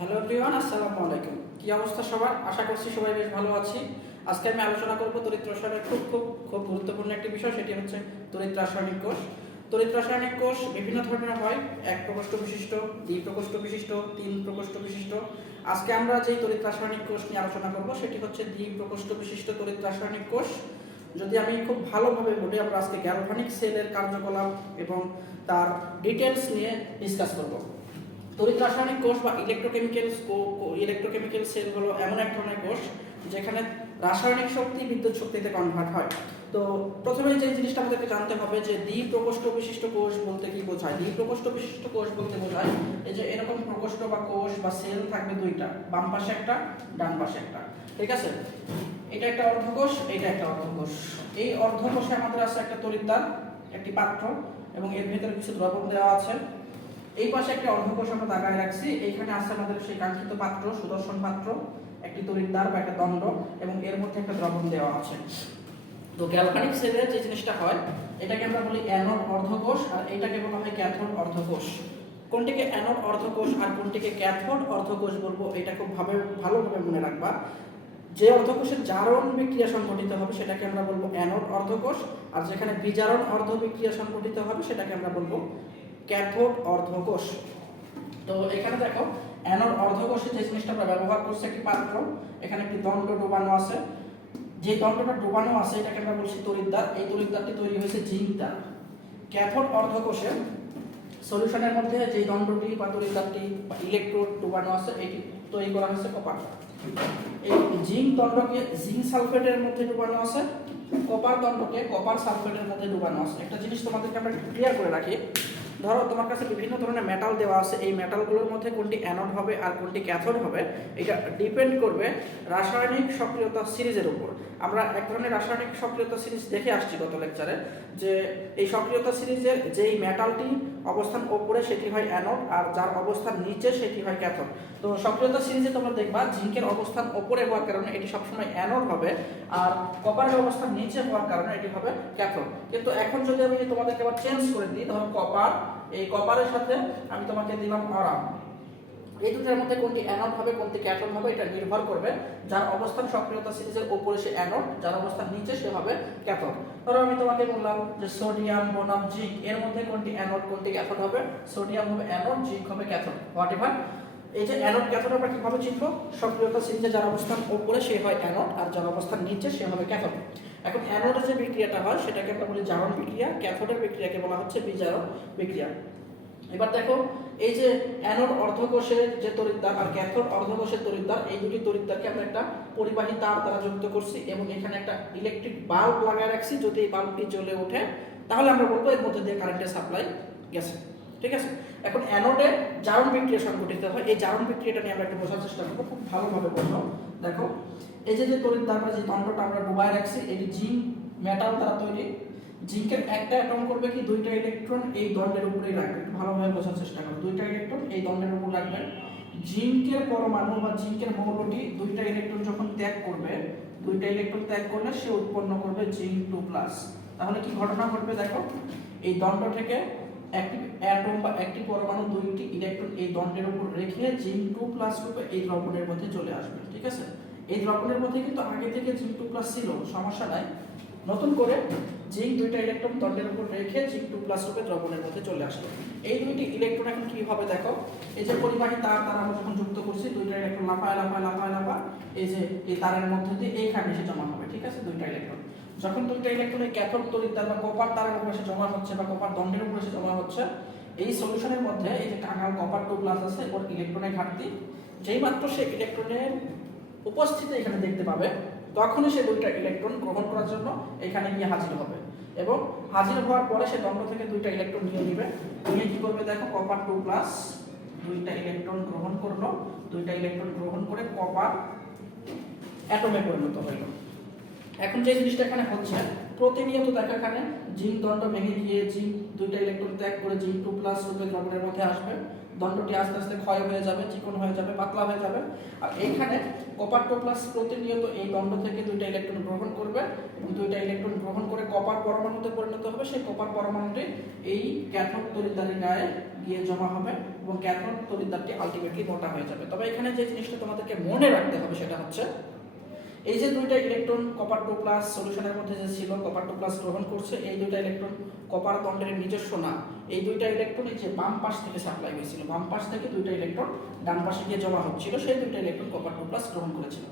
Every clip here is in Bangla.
হ্যালো এভরিওয়ান আসসালামু আলাইকুম। কি অবস্থা সবার? আশা করছি সবাই বেশ ভালো আছি। আজকে আমি আলোচনা করব তড়িৎ রসায়নের খুব খুব খুব গুরুত্বপূর্ণ একটি বিষয়, সেটি হচ্ছে তড়িৎ রাসায়নিক কোষ। তড়িৎ রাসায়নিক কোষ বিভিন্ন ধরনের হয়। এক প্রকোষ্ঠ বিশিষ্ট দ্বি প্রকোষ্ঠ বিশিষ্ট, তিন প্রকোষ্ঠ বিশিষ্ট। আজকে আমরা যেই তড়িৎ রাসায়নিক কোষ নিয়ে আলোচনা করব, সেটি হচ্ছে দ্বি প্রকোষ্ঠ বিশিষ্ট তড়িৎ রাসায়নিক কোষ। যদি আমি খুব ভালোভাবে বলি, আমরা আজকে গ্যালভানিক সেলের কার্যকলাপ এবং তার ডিটেলস নিয়ে ডিসকাস করব। তড়িৎ রাসায়নিক কোষ বা ইলেকট্রোকেমিক্যাল ইলেকট্রোকেমিক্যাল সেল হলো এমন এক ধরনের কোষ যেখানে রাসায়নিক শক্তি বিদ্যুৎ শক্তিতে কনভার্ট হয়। তো প্রথমে যে জিনিসটা আমাদেরকে জানতে হবে যে দ্বি প্রকোষ্ঠ বিশিষ্ট কোষ বলতে কি বোঝায়? দ্বি প্রকোষ্ঠ বিশিষ্ট কোষ বলতে বোঝায় এই যে এরকম প্রকোষ্ঠ বা কোষ বা সেল থাকবে দুইটা, বাম পাশে একটা, ডান পাশে একটা। ঠিক আছে? এটা একটা অর্ধকোষ, এটা একটা অর্ধকোষ। এই অর্ধকোষে আমাদের আছে একটা তড়িৎদ্বার একটি পাত্র, এবং এর ভেতরে কিছু দ্রবণ দেওয়া আছে। এই পাশে একটা আমরা দাগায় রাখছি। এইখানে আছে আমাদের সেই কাঙ্ক্ষিত পাত্র, সুদর্শন পাত্র, একটি তড়িৎদ্বার বা একটা দণ্ড, এবং এর মধ্যে একটা দ্রবণ দেওয়া আছে। তো গ্যালভানিক সেলের যে জিনিসটা হয়, এটাকে আমরা বলি অ্যানোড অর্ধকোষ, আর এটাকে বলা হয় ক্যাথোড অর্ধকোষ। কোনটিকে অ্যানোড অর্ধকোষ আর কোনটিকে ক্যাথোড অর্ধকোষ বলব, এটা খুব ভাবে ভালোভাবে মনে রাখবা। যে অর্ধকোষের জারণ বিক্রিয়া সংঘটিত হবে, সেটাকে আমরা বলব অ্যানোড অর্ধকোষ, আর যেখানে বিজারণ অর্ধ বিক্রিয়া সংঘটিত হবে, সেটাকে আমরা বলব ক্যাথোড অর্ধকোষ। তো এখানে দেখো, অ্যানোড অর্ধকোষে যে জিনিসটা আমরা ব্যবহার করছি, একটি পাত্র, এখানে একটি দণ্ড ডোবানো আছে। যে দণ্ডটা ডোবানো আছে, এটাকে আমরা বলছি তড়িৎদ্বার এই তড়িৎদ্বারটি তৈরি হয়েছে জিঙ্ক দ্বার ক্যাথোড অর্ধকোষে সলিউশনের মধ্যে যে দণ্ডটি বা তড়িৎদ্বারটি বা ইলেকট্রোড ডোবানো আছে, এটি তৈরি করা হয়েছে কপার এই জিঙ্ক দণ্ডকে জিঙ্ক সালফেটের মধ্যে ডোবানো আছে কপার দণ্ডকে কপার সালফেটের মধ্যে ডোবানো আছে। একটা জিনিস তোমাদেরকে আমরা ক্লিয়ার করে রাখি। ধরো, তোমার কাছে বিভিন্ন ধরনের মেটাল দেওয়া আছে। এই মেটালগুলোর মধ্যে কোনটি অ্যানোড হবে আর কোনটি ক্যাথোড হবে, এটা ডিপেন্ড করবে রাসায়নিক সক্রিয়তা সিরিজের উপর। আমরা এক ধরনের রাসায়নিক সক্রিয়তা সিরিজ দেখে আসছি গত লেকচারে যে এই সক্রিয়তা সিরিজের যেই মেটালটি অবস্থান ওপরে সেটি হয় অ্যানোড আর যার অবস্থান নিচে সেটি হয় ক্যাথোড তো সক্রিয়তা সিরিজে তোমরা দেখবা, জিঙ্কের অবস্থান ওপরে হওয়ার কারণে এটি সবসময় অ্যানোড হবে, আর কপারের অবস্থান নিচে হওয়ার কারণে এটি হবে ক্যাথোড কিন্তু এখন যদি আমি তোমাদেরকে আবার চেঞ্জ করে দিই ধরো কপার, এই কপারের সাথে আমি তোমাকে দিলাম অরাম এই দুটোর মধ্যে কোনটি অ্যানোড হবে, কোনটি ক্যাথোড হবে, এটা নির্ভর করবে যার অবস্থান সক্রিয়তা সিরিজের উপরে সে অ্যানোড যার অবস্থান নিচে সে হবে ক্যাথোড ধরো আমি তোমাকে বললাম যে সোডিয়াম বনাম জিঙ্ক এর মধ্যে কোনটি অ্যানোড কোনটি ক্যাথোড হবে? সোডিয়াম হবে অ্যানোড জিঙ্ক হবে ক্যাথোড হোয়াট এভার এই যে অ্যানোড ক্যাথোড আমরা কীভাবে চিনবো? সক্রিয়তা সিরিজে যার অবস্থান উপরে সে হয় অ্যানোড আর যার অবস্থান নিচে সে হবে ক্যাথোড এখন অ্যানোডের যে বিক্রিয়াটা হয়, সেটাকে আমরা বলি জারণ বিক্রিয়া। ক্যাথোডের বিক্রিয়াকে বলা হচ্ছে বিজারণ বিক্রিয়া। এবার দেখো এই যে অ্যানোড অর্ধকোষের যে তড়িৎদ্বার আর ক্যাথোড অর্ধকোষের তড়িৎদ্বার এই দুটি তড়িৎদ্বারকে আমরা একটা পরিবাহী তার দ্বারা যুক্ত করছি এবং এখানে একটা ইলেকট্রিক বাল্ব লাগায় রাখছি। যদি এই বাল্বটি জ্বলে ওঠে, তাহলে আমরা বলব এর মধ্যে দিয়ে কারেন্টের সাপ্লাই গেছে। ঠিক আছে? এখন অ্যানোডে জারণ বিক্রিয়া সংঘটিত হয়। এই জারণ বিক্রিয়াটা নিয়ে আমরা একটু বোঝার চেষ্টা করব। খুব ভালোভাবে বলব দেখো, এই যে যে তড়িৎদ্বার যে দণ্ডটা আমরা ডুবায় রাখছি, এটি জিঙ্ক মেটাল দ্বারা তৈরি। জিঙ্কের একটা অ্যাটম করবে কি দুইটা ইলেকট্রন এই দণ্ডের উপরেই রাখবে একটু ভালোভাবে বোঝার চেষ্টা করো। দুইটা ইলেকট্রন এই দণ্ডের উপর রাখবে জিঙ্কের পরমাণু বা জিঙ্কের মৌলটি দুইটা ইলেকট্রন যখন ত্যাগ করবে, দুইটা ইলেকট্রন ত্যাগ করলে সে উৎপন্ন করবে জিঙ্ক টু প্লাস। তাহলে কি ঘটনা ঘটবে দেখো? এই দণ্ড থেকে একটি অ্যাটম বা একটি পরমাণু দুইটি ইলেকট্রন এই দণ্ডের উপর রেখে জিঙ্ক টু প্লাস রূপে এই দ্রবণের মধ্যে চলে আসবে, ঠিক আছে? এই দ্রবণের মধ্যে কিন্তু আগে থেকে জিঙ্ক টু প্লাস ছিল, সমস্যা নাই। নতুন করে জিঙ্ক দুইটা ইলেকট্রন দণ্ডের উপর রেখে জিঙ্ক টু প্লাস রূপে দ্রবণের মধ্যে চলে আসলো। এই দুইটি ইলেকট্রন এখন কি হবে দেখো? এই যে পরিবাহী তার তার আমরা যখন যুক্ত করছি, দুইটা ইলেকট্রন লাফায় লাফায় লাফায় লাফা এই যে এই তারের মধ্যে দিয়ে এইখানে এসে জমা হবে, ঠিক আছে? দুইটা ইলেকট্রন যখন দুইটা ইলেকট্রন এই ক্যাথোড তড়িৎদ্বার বা কপার তারের উপর এসে জমা হচ্ছে বা কপার দণ্ডের উপর এসে জমা হচ্ছে, এই সলিউশনের মধ্যে এই যে কাঙাল কপার টু প্লাস আছে, ওর ইলেকট্রনের ঘাটতি। যেই মাত্র সে ইলেকট্রনের উপস্থিতি এখানে দেখতে পাবে তখনই সে দুইটা ইলেকট্রন গ্রহণ করার জন্য এখানে গিয়ে হাজির হবে। এবং হাজির হওয়ার পরে সে দণ্ড থেকে দুইটা ইলেকট্রন নিয়ে নিবে। নিয়ে কি করবে দেখো কপার টু প্লাস দুইটা ইলেকট্রন গ্রহণ করল। দুইটা ইলেকট্রন গ্রহণ করে কপার অ্যাটমে পরিণত হইল। এখন যে জিনিসটা এখানে হচ্ছে, প্রতিনিয়ত দেখো এখানে জিঙ্ক দণ্ড ভেঙে গিয়ে জিঙ্ক দুইটা ইলেকট্রন ত্যাগ করে জিঙ্ক টু প্লাস রূপে দ্রবণের মধ্যে আসবে। দণ্ডটি আস্তে আস্তে ক্ষয় হয়ে যাবে, চিকন হয়ে যাবে, পাতলা হয়ে যাবে। আর এইখানে কপার টু প্লাস প্রতিনিয়ত এই দণ্ড থেকে দুইটা ইলেকট্রন গ্রহণ করবে এবং দুইটা ইলেকট্রন গ্রহণ করে কপার পরমাণুতে পরিণত হবে। সেই কপার পরমাণুটি এই ক্যাথোড তরিদ্দারের গায়ে গিয়ে জমা হবে এবং ক্যাথোড তরিদ্দারটি আলটিমেটলি মোটা হয়ে যাবে। তবে এখানে যে জিনিসটা তোমাদেরকে মনে রাখতে হবে সেটা হচ্ছে, এই যে দুইটা ইলেকট্রন কপার টু প্লাস সলিউশনের মধ্যে যে ছিল কপার টু প্লাস গ্রহণ করছে, এই দুইটা ইলেকট্রন কপার দণ্ডের নিজস্ব না এই দুইটা ইলেকট্রন এই যে বাম পাশ থেকে সাপ্লাই হয়েছিল, বাম পাশ থেকে দুইটা ইলেকট্রন ডান পাশে গিয়ে জমা হচ্ছিল, সেই দুইটা ইলেকট্রন কপার টু প্লাস গ্রহণ করেছিল।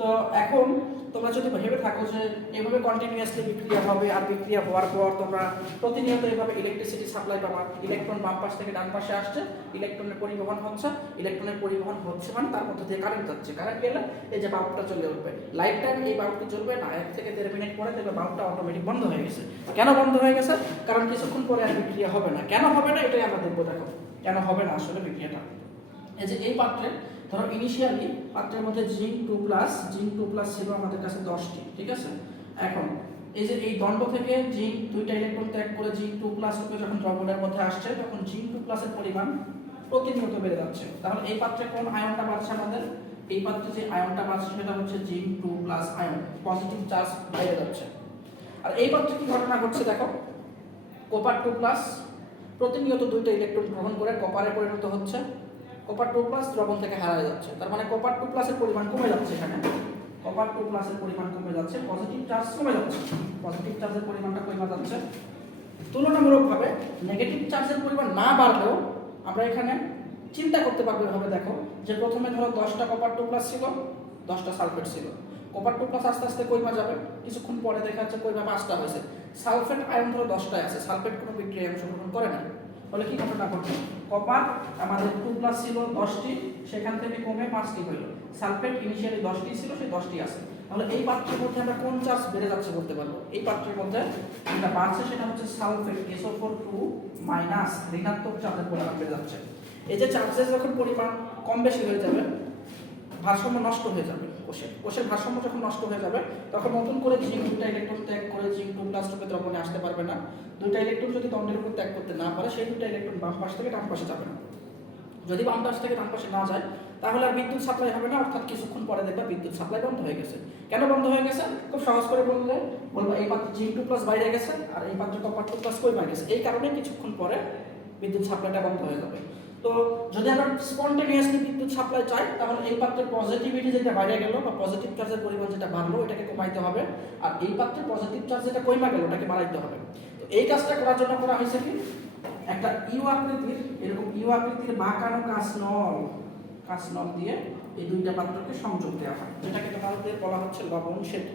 তো এখন তোমরা যদি ভেবে থাকো যে এভাবে কন্টিনিউয়াসলি বিক্রিয়া হবে আর বিক্রিয়া হওয়ার পর তোমরা প্রতিনিয়ত এভাবে ইলেকট্রিসিটি সাপ্লাই পাবা ইলেকট্রন বাম পাশ থেকে ডান পাশে আসছে ইলেকট্রনের পরিবহন হচ্ছে, ইলেকট্রনের পরিবহন হচ্ছে মানে তার মধ্যে দিয়ে কারেন্ট যাচ্ছে। কারেন্ট গেলে এই যে বাল্বটা চলে উঠবে। লাইফ টাইম এই বাল্বটি চলবে না, এক থেকে দেড় মিনিট পরে দেখবে বাল্বটা অটোমেটিক বন্ধ হয়ে গেছে। কেন বন্ধ হয়ে গেছে? কারণ কিছুক্ষণ পরে আর বিক্রিয়া হবে না। কেন হবে না? এটাই আমরা দেখব, দেখো। কেন হবে না আসলে বিক্রিয়াটা? এই যে এই পাত্রে, ধরো ইনিশিয়ালি পাত্রের মধ্যে zinc two plus zinc two plus ছিল আমাদের কাছে দশটি, ঠিক আছে? এখন এই যে এই দণ্ড থেকে জিঙ্ক দুইটা ইলেকট্রন ত্যাগ করে জিঙ্ক টু প্লাস রূপে যখন দ্রবণের মধ্যে আসছে, তখন জিঙ্ক টু প্লাসের পরিমাণ প্রতিনিয়ত বেড়ে যাচ্ছে। তাহলে এই পাত্রে কোন আয়নটা বাড়ছে আমাদের? এই পাত্রে যে আয়নটা বাড়ছে সেটা হচ্ছে zinc two plus ion. Positive charge বেড়ে যাচ্ছে। আর এই পাত্রে কি ঘটনা ঘটছে দেখো? কোপার টু প্লাস প্রতিনিয়ত দুইটা ইলেকট্রন গ্রহণ করে কপারে পরিণত হচ্ছে। কপার টু প্লাস দ্রবণ থেকে হারায় যাচ্ছে। তার মানে কপার টু প্লাসের পরিমাণ কমে যাচ্ছে এখানে। কপার টু প্লাসের পরিমাণ কমে যাচ্ছে। পজিটিভ চার্জ কমে যাচ্ছে। পজিটিভ চার্জের পরিমাণটা কমে যাচ্ছে। তুলনামূলকভাবে নেগেটিভ চার্জের পরিমাণ না বাড়লেও আমরা এখানে চিন্তা করতে পারব এভাবে, দেখো, যে প্রথমে ধরো দশটা কপার প্লাস ছিল, দশটা সালফেট ছিল। কপার প্লাস আস্তে আস্তে কইমা যাবে? কিছুক্ষণ পরে দেখা যাচ্ছে কইমা পাঁচটা হয়েছে। সালফেট আয়ন ধরো দশটায় আছে সালফেট কোনো বিক্রিয়ায় অংশগ্রহণ করে না। ফলে কি ঘটনা ঘটছে কপার আমাদের টু প্লাস ছিল, দশটি, সেখান থেকে কমে পাঁচটি হইল সালফেট ইনিশিয়ালি দশটি ছিল, সেই দশটি আছে। তাহলে এই পাত্রের মধ্যে আমরা কোন চার্জ বেড়ে যাচ্ছে বলতে পারব? এই পাত্রের মধ্যে যেটা বাড়ছে সেটা হচ্ছে sulphate SO four two minus ঋণাত্মক চার্জের পরিমাণ বেড়ে যাচ্ছে। এই যে চার্জের যখন পরিমাণ কম বেশি হয়ে যাবে, ভারসাম্য নষ্ট হয়ে যাবে কোষের। কোষের ভারসাম্য যখন নষ্ট হয়ে যাবে, তখন নতুন করে জিঙ্ক দুটা ইলেকট্রন ত্যাগ করে জিঙ্ক টু প্লাস রূপে দ্রবণে আসতে পারবে না। দুইটা ইলেকট্রন যদি দণ্ডের উপর ত্যাগ করতে না পারে, সেই দুটা ইলেকট্রন বাম পাশ থেকে ডান পাশে যাবে না। যদি বাম পাশ থেকে ডান পাশে না যায় তাহলে আর বিদ্যুৎ সাপ্লাই হবে না, অর্থাৎ কিছুক্ষণ পরে দেখবে বিদ্যুৎ সাপ্লাই বন্ধ হয়ে গেছে। কেন বন্ধ হয়ে গেছে? খুব সহজ করে বললে, বলব, এই পাত্র জিঙ্ক টু প্লাস বাইরে গেছে, আর এই পাত্র কপার টু প্লাস কই গেছে? এই কারণে কিছুক্ষণ পরে বিদ্যুৎ সাপ্লাইটা বন্ধ হয়ে যাবে। তো যদি আমরা স্পন্টেনিয়াসলি বিদ্যুৎ সাপ্লাই চাই, তাহলে এই পাত্রের পজিটিভিটি যেটা বাইরে গেল বা পজিটিভ চার্জের পরিমাণ যেটা বাড়লো, এটাকে কমাইতে হবে। আর এই পাত্রের পজিটিভ চার্জ যেটা কমা গেল, ওটাকে বাড়াইতে হবে। তো এই কাজটা করার জন্য করা হয়েছে কি? একটা ইউ আকৃতির, এরকম ইউ আকৃতির বাঁকানো কাঁচনল কাঁচনল দিয়ে এই দুইটা পাত্রকে সংযোগ দেওয়া হয়। যেটাকে তোমাদের বলা হচ্ছে লবণ সেতু।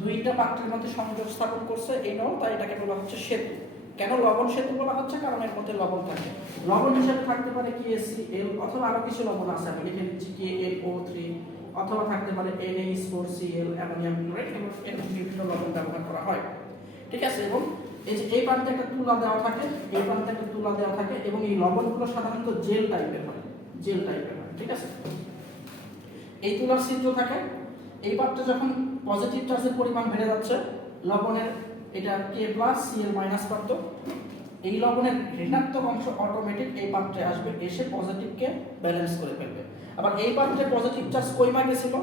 দুইটা পাত্রের মধ্যে সংযোগ স্থাপন করছে এই নল, তাই এটাকে বলা হচ্ছে সেতু। কেন লবণ সেতু বলা হচ্ছে? কারণ এর মধ্যে লবণ থাকে। লবণ হিসেবে থাকতে পারে কি এসি এল অথবা আরও কিছু লবণ আছে, আমি লিখে দিচ্ছি কে এল ও থ্রি অথবা থাকতে পারে N H four C L ammonium chloride এবং এরকম বিভিন্ন লবণ ব্যবহার করা হয়। ঠিক আছে? এবং এই যে এই প্রান্তে একটা তুলা দেওয়া থাকে, এই প্রান্তে একটা তুলা দেওয়া থাকে এবং এই লবণগুলো সাধারণত জেল টাইপের হয়। জেল টাইপের হয়। ঠিক আছে? এই তুলার ছিদ্র থাকে, এই পাত্রে যখন পজিটিভ চার্জের পরিমাণ বেড়ে যাচ্ছে, লবণের এটা কে প্লাস সি এর মাইনাস পাত্র, এই লবণের ঋণাত্মক অংশ অটোমেটিক এই পাত্রে আসবে, এসে পজিটিভকে ব্যালেন্স করে ফেলবে। আবার এই পাত্রে পজিটিভ চার্জ কইমা গেছিল?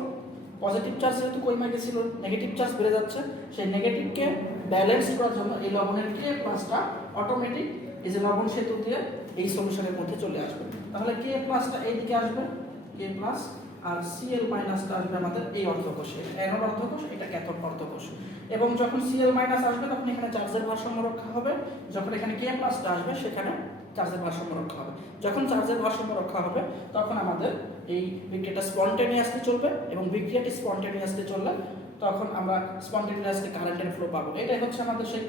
পজিটিভ চার্জ যেহেতু কইমা গেছিল নেগেটিভ চার্জ বেড়ে যাচ্ছে, সেই নেগেটিভকে ব্যালেন্স করার জন্য এই লবণের কে প্লাসটা অটোমেটিক এই যে লবণ সেতু দিয়ে এই সলিউশনের মধ্যে চলে আসবে। তাহলে কে প্লাসটা এইদিকে আসবে কে প্লাস আর সিএল মাইনাসটা আসবে আমাদের এই অর্ধকোষে। অ্যানোড অর্ধকোষ, এটা ক্যাথোড অর্ধকোষ। এবং যখন সিএল মাইনাস আসবে, তখন এখানে চার্জের ভারসাম্য রক্ষা হবে। যখন এখানে কে প্লাসটা আসবে, সেখানে চার্জের ভারসাম্য রক্ষা হবে। যখন চার্জের ভারসাম্য রক্ষা হবে, তখন আমাদের এই বিক্রিয়াটা স্পন্টেনিয়াসলি চলবে এবং বিক্রিয়াটি স্পন্টেনিয়াসলি চললে তখন আমরা স্পন্টেনিয়াসলি কারেন্টের ফ্লো পাবো। এটাই হচ্ছে আমাদের সেই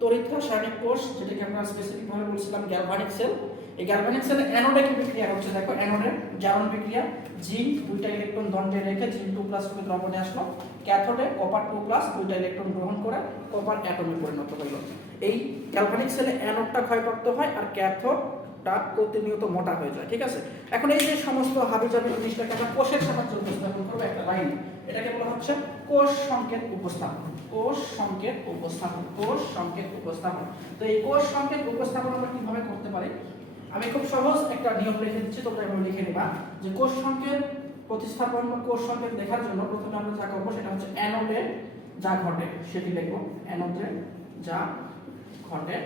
তড়িৎ রাসায়নিক কোষ, যেটাকে আমরা স্পেসিফিকভাবে বলছিলাম গ্যালভানিক সেল গ্যালভানিক সেলে অ্যানোডে কি বিক্রিয়া হচ্ছে? দেখো অ্যানোডের জারণ বিক্রিয়া জিঙ্ক দুইটা ইলেকট্রন দণ্ডে রেখে জিঙ্ক টু প্লাস করে দ্রবণে আসলো। ক্যাথোডে কপার টু প্লাস দুইটা ইলেকট্রন গ্রহণ করে কপার অ্যাটমে পরিণত হইল। এই গ্যালভানিক সেলে অ্যানোডটা ক্ষয়প্রাপ্ত হয় আর ক্যাথোডটা প্রতিনিয়ত মোটা হয়ে যায়, ঠিক আছে? এখন এই যে সমস্ত হাবিজাবি জিনিসটাকে আমরা কোষের সাহায্যে উপস্থাপন করব একটা লাইন। এটাকে বলা হচ্ছে কোষ সংকেত উপস্থাপন। কোষ সংকেত উপস্থাপন, কোষ সংকেত উপস্থাপন। তো এই কোষ সংকেত উপস্থাপন আমরা কীভাবে করতে পারি? আমি খুব সহজ একটা নিয়ম লিখে দিচ্ছি, তোমরা এভাবে লিখে নিবা যে কোষ সংকেত প্রতিস্থাপন কোষ সংকেত দেখার জন্য প্রথমে আমরা যা করব সেটা হচ্ছে অ্যানোডে যা ঘটে, সেটি লিখব অ্যানোডে যা ঘটে,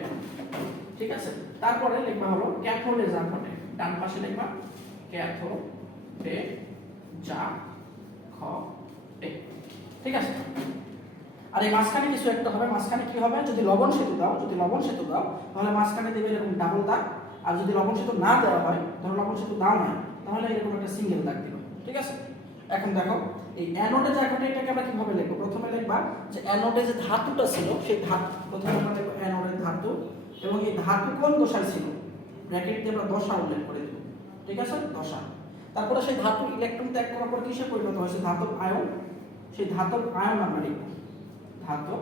ঠিক আছে? তারপরে লিখবা হলো ক্যাথোডে যা ঘটে, ডান পাশে লিখবা, ক্যাথোডে যা ঘটে, ঠিক আছে? আর এই মাঝখানে কিছু একটা হবে, মাঝখানে কি হবে? যদি লবণ সেতু দাও, যদি লবণ সেতু দাও, তাহলে মাঝখানে দেবে এরকম ডাবল দাগ আর যদি লবণ সেতু না দেওয়া হয়, ধরো লবণ সেতু দাও না, তাহলে এরকম একটা সিঙ্গেল দাগ দিল, ঠিক আছে? এখন দেখো, এই অ্যানোডে জায়গাটা এটাকে আমরা কীভাবে লিখব? প্রথমে লিখবা যে অ্যানোডে যে ধাতুটা ছিল, সেই ধাতু, প্রথমে আমরা লিখব অ্যানোডের ধাতু, এবং এই ধাতু কোন দশায় ছিল? ব্র্যাকেট দিয়ে আমরা দশা উল্লেখ করে দেব, ঠিক আছে? দশা। তারপরে সেই ধাতু ইলেকট্রন ত্যাগ করার পর কিসে পরিণত হয়? সেই ধাতব আয়ন, সেই ধাতব আয়ন আমরা লিখব। ধাতব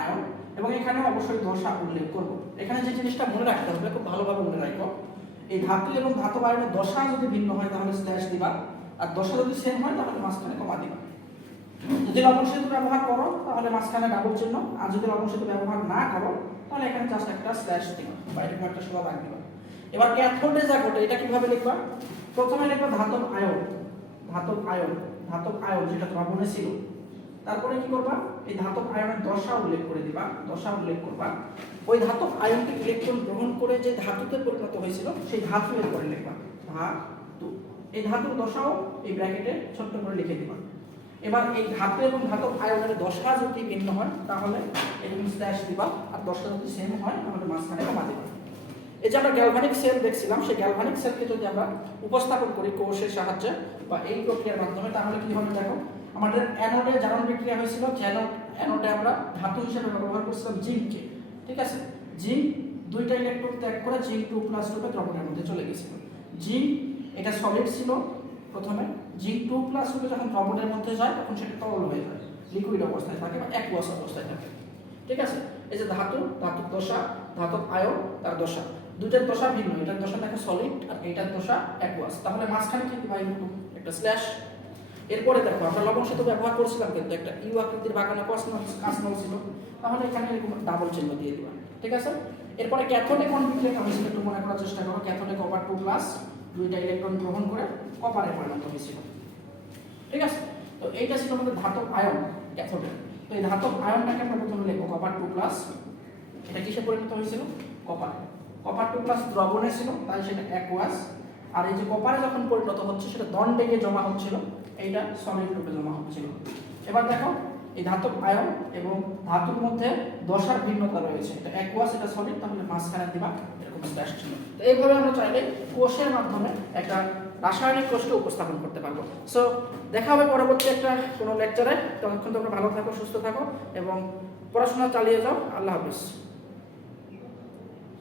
আয়ন এবং এখানে অবশ্যই দশা উল্লেখ করব। এখানে যে জিনিসটা মনে রাখতে হবে, খুব ভালোভাবে মনে রাখো, এই ধাতু এবং ধাতব আয়নের দশা যদি ভিন্ন হয় তাহলে স্ল্যাশ দিবা, আর দশা যদি সেম হয় তাহলে মাঝখানে কমা দিবা। যদি লবণ সেতু ব্যবহার করো, তাহলে মাঝখানে ডাবল চিহ্ন, আর যদি লবণ সেতু ব্যবহার না করো, তাহলে এখানে জাস্ট একটা স্ল্যাশ দিবা বাইরে একটা সোজা দাগ দিবা। এবার ক্যাথোডে যা ঘটে, এটা কীভাবে লিখবা? প্রথমে লিখবা ধাতব আয়ন ধাতব আয়ন ধাতব আয়ন যেটা তোমার মনে ছিল। তারপরে কি করবা? এই ধাতব আয়নের দশা উল্লেখ করে দিবা, দশা উল্লেখ করবা। ওই ধাতব আয়নটি ইলেকট্রন গ্রহণ করে যে ধাতুতে পরিণত হয়েছিল, সেই ধাতু এর পরে লিখবা। ধাতু, এই ধাতুর দশাও এই ব্র্যাকেটে ছোট্ট করে লিখে দিবা। এবার এই ধাতু এবং ধাতব আয়নের দশা যদি ভিন্ন হয়, তাহলে এরকম স্ল্যাশ দিবা, আর দশা যদি সেম হয়, তাহলে মাঝখানে কমা দিবা। এই যে আমরা গ্যালভানিক সেল দেখছিলাম, সেই গ্যালভানিক সেলকে যদি আমরা উপস্থাপন করি কোষের সাহায্যে বা এই প্রক্রিয়ার মাধ্যমে, তাহলে কি হবে দেখো, আমাদের অ্যানোডে জারণ বিক্রিয়া হয়েছিল যে অ্যানোডে আমরা ধাতু হিসেবে ব্যবহার করছিলাম জিঙ্ককে ঠিক আছে? জিঙ্ক দুইটা ইলেকট্রন ত্যাগ করে জিঙ্ক টু প্লাস রূপে দ্রবণের মধ্যে চলে গেছিল। জিঙ্ক, এটা সলিড ছিল প্রথমে। জিঙ্ক টু প্লাস রূপে যখন দ্রবণের মধ্যে যায়, তখন সেটা তরল হয়ে যায় লিকুইড অবস্থায় থাকে বা এক অ্যাকুয়াস অবস্থায় থাকে। ঠিক আছে? এই যে ধাতু, ধাতুর দশা, ধাতব আয়ন, তার দশা। দুইটার দশা ভিন্ন, এটার দশা থাকে সলিড আর এইটার দশা অ্যাকুয়াস তাহলে মাঝখানে কিন্তু ভাই একটা স্ল্যাশ এরপরে দেখো, আমরা লবণ সেতু ব্যবহার করছিলাম কিন্তু একটা ইউ আকৃতির বাগানে কাসনল ছিল। তাহলে এখানে এরকম ডাবল চিহ্ন দিয়ে দিবা ঠিক আছে? এরপরে ক্যাথোডে কোন বিক্রিয়া হয়েছিল একটু মনে করার চেষ্টা করো ক্যাথোডে কপার টু প্লাস দুইটা ইলেকট্রন গ্রহণ করে কপারে পরিণত হয়েছিল, ঠিক আছে? তো এইটা ছিল আমাদের ধাতব আয়ন ক্যাথোডে তো এই ধাতব আয়নটাকে আমরা প্রথমে লিখব কপার টু প্লাস এটা কিসে পরিণত হয়েছিল? কপারে কপার টু প্লাস দ্রবণে ছিল, তাই সেটা অ্যাকুয়াস আর এই যে কপারে যখন পরিণত হচ্ছে, সেটা দণ্ডে গিয়ে জমা হচ্ছিল। এইটা সলিড রূপে জমা হচ্ছিল এবার দেখো, এই ধাতব আয়ন এবং ধাতুর মধ্যে দশার ভিন্নতা রয়েছে। এটা অ্যাকুয়াস এটা সলিড তাহলে মাঝখানে দিবা এরকম ছিল তো এইভাবে আমরা চাইলে কোষের মাধ্যমে একটা রাসায়নিক কোষকে উপস্থাপন করতে পারব। সো দেখা হবে পরবর্তী একটা কোনো লেকচারে ততক্ষণ তোমরা ভালো থাকো, সুস্থ থাকো এবং পড়াশোনা চালিয়ে যাও। আল্লাহ হাফিজ।